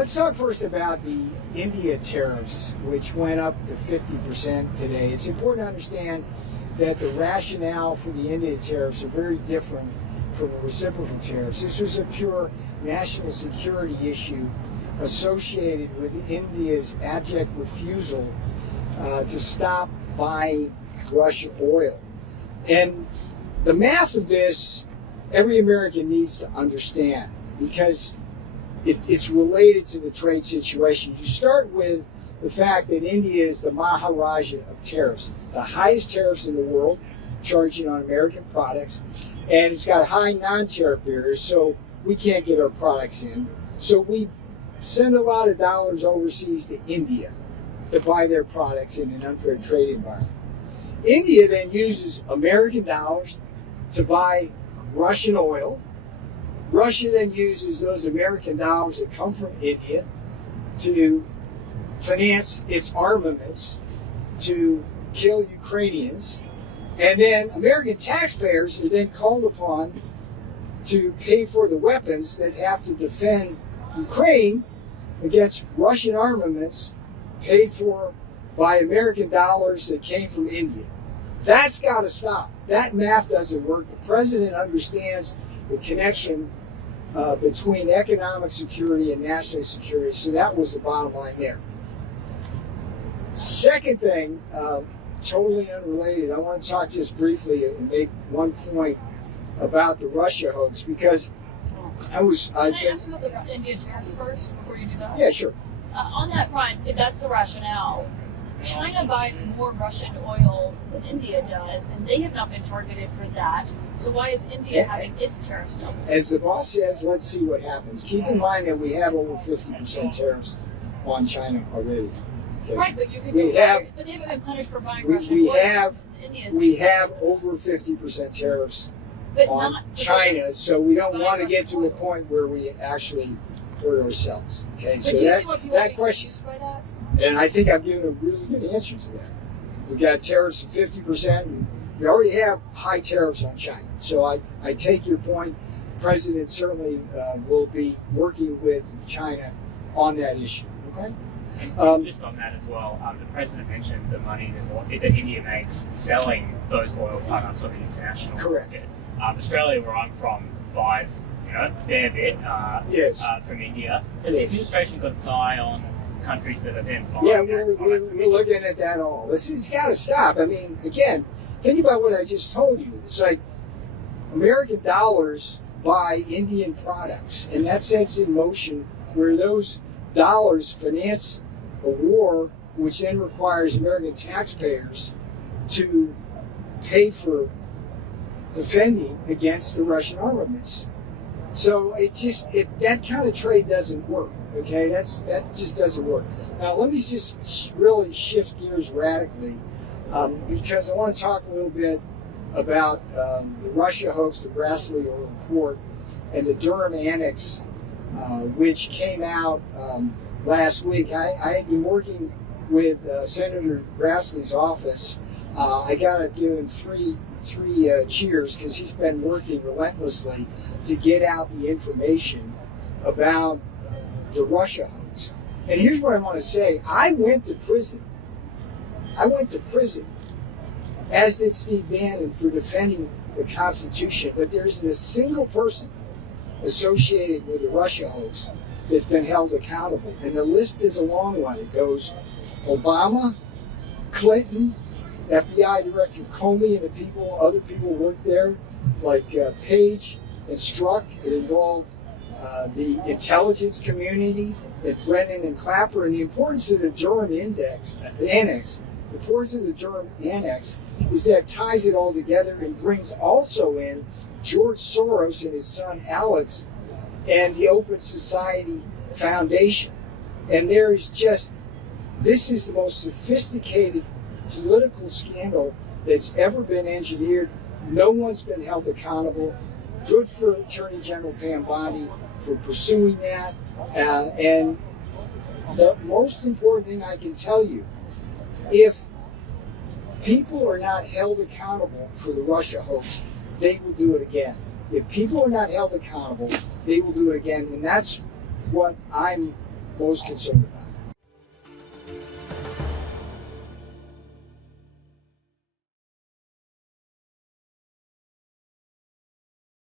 let's talk first about the India tariffs, which went up to 50% today. It's important to understand that the rationale for the India tariffs are very different from the reciprocal tariffs. This was a pure national security issue associated with India's abject refusal to stop buying Russian oil. And the math of this, every American needs to understand, because it's related to the trade situation. You start with the fact that India is the Maharaja of tariffs. It's the highest tariffs in the world, charging on American products, and it's got high non-tariff barriers, so we can't get our products in. So we send a lot of dollars overseas to India to buy their products in an unfair trade environment. India then uses American dollars to buy Russian oil. Russia then uses those American dollars that come from India to finance its armaments to kill Ukrainians. And then American taxpayers are then called upon to pay for the weapons that have to defend Ukraine against Russian armaments paid for by American dollars that came from India. That's got to stop. That math doesn't work. The president understands the connection between economic security and national security, so that was the bottom line there. Second thing, totally unrelated, I want to talk just briefly and make one point about the Russia hoax, because Can I ask about the India tariffs first before you do that? Yeah, sure. On that front, if that's the rationale, China buys more Russian oil than India does, and they have not been targeted for that. So why is India having its tariffs doubled? As the boss says, let's see what happens. Keep in mind that we have over 50% tariffs on China already. Okay? Right, but you could but they haven't been punished for buying Russian oil. We have over 50% tariffs on China, so we don't want to get to a point where we actually hurt ourselves. Okay, but so do you see what people that question, by that? and I think I've given a really good answer to that. We've got tariffs of 50%, and we already have high tariffs on China. So I take your point. The president certainly will be working with China on that issue. Okay. And just on that as well, the president mentioned the money that India makes selling those oil products on the international market. Australia, where I'm from, buys a fair bit from India. Has the administration got its eye on countries that are then buying? Yeah, we're looking at that all. It's got to stop. I mean, again, think about what I just told you. It's like American dollars buy Indian products, and that sets in motion where those dollars finance a war, which then requires American taxpayers to pay for defending against the Russian armaments. So that kind of trade doesn't work. Okay, that just doesn't work. Now let me just really shift gears radically, because I want to talk a little bit about the Russia hoax, the Grassley report, and the Durham Annex, which came out last week. I had been working with Senator Grassley's office. I got to give him three cheers, because he's been working relentlessly to get out the information about the Russia hoax. And here's what I want to say. I went to prison, as did Steve Bannon, for defending the Constitution. But there isn't a single person associated with the Russia hoax that's been held accountable. And the list is a long one. It goes Obama, Clinton, FBI Director Comey, and other people worked there, like Page and Strzok. It involved the intelligence community, and Brennan and Clapper. And the importance of the Durham Annex, the importance of the Durham Annex is that it ties it all together and brings also in George Soros and his son Alex and the Open Society Foundation. And this is the most sophisticated political scandal that's ever been engineered. No one's been held accountable. Good for Attorney General Pam Bondi for pursuing that. And the most important thing I can tell you, if people are not held accountable for the Russia hoax, they will do it again. If people are not held accountable, they will do it again. And that's what I'm most concerned about.